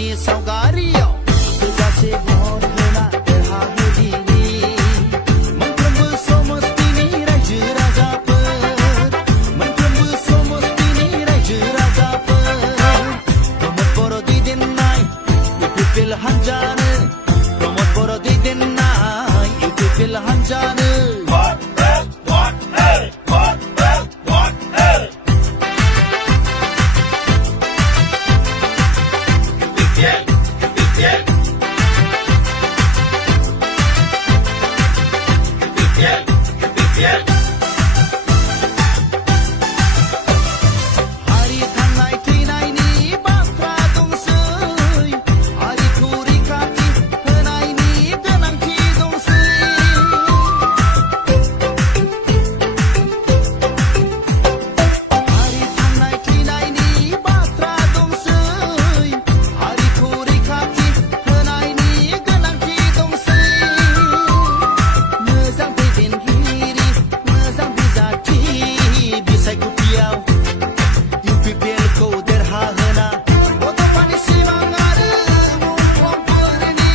Trektorni Saugario Tegase bor hena terhadiri Mentrembu somos tini raja raja per Mentrembu somos tini raja raja per Promot boro di denai Ipipil hanjana Promot boro di denai Ipipil hanjana Hari tanai tinai ni batra dongsei Hari kuri kaki henai ni genang ki dongsei Hari tanai tinai ni batra dongsei Hari kuri kaki henai ni genang ki dongsei Nezang pidin hiri nezang bizati bisai kutiau Ipipil ko derhana Oto pani simangare Mumpong perni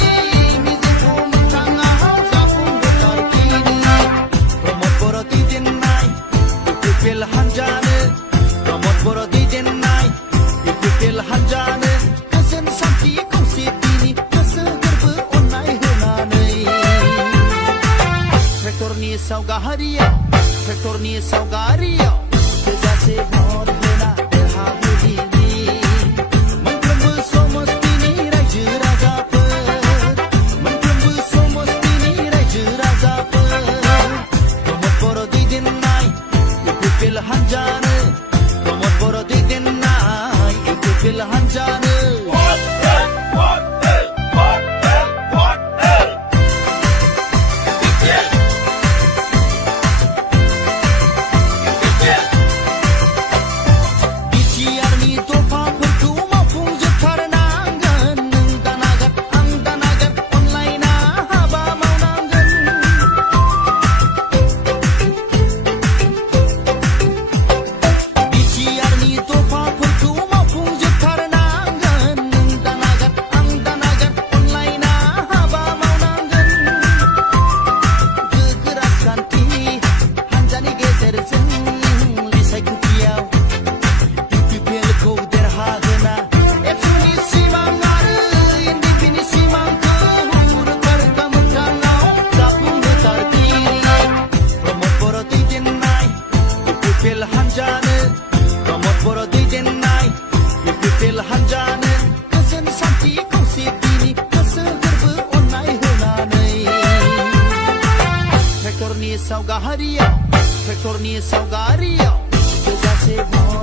Mizum tangah Kapung bekar kini Promot boro di denai Ipipil hanjane Promot boro di denai Ipipil hanjane Kesen santi kongsi tini Keseger beonai henanei Trektorni Saugario Trektorni Saugario Tegase bor hena terhadiri Mentrembu somos tini raja raja per Mentrembu somos tini raja raja per Promot boro di denai Ipipil hanjana Promot boro di denai Ipipil hanjana Promot boro di denai Ipipil hanjana Kesen santi kongsi tini Keseger beonai henanei Trektorni Saugario Trektorni Saugario Tegase bor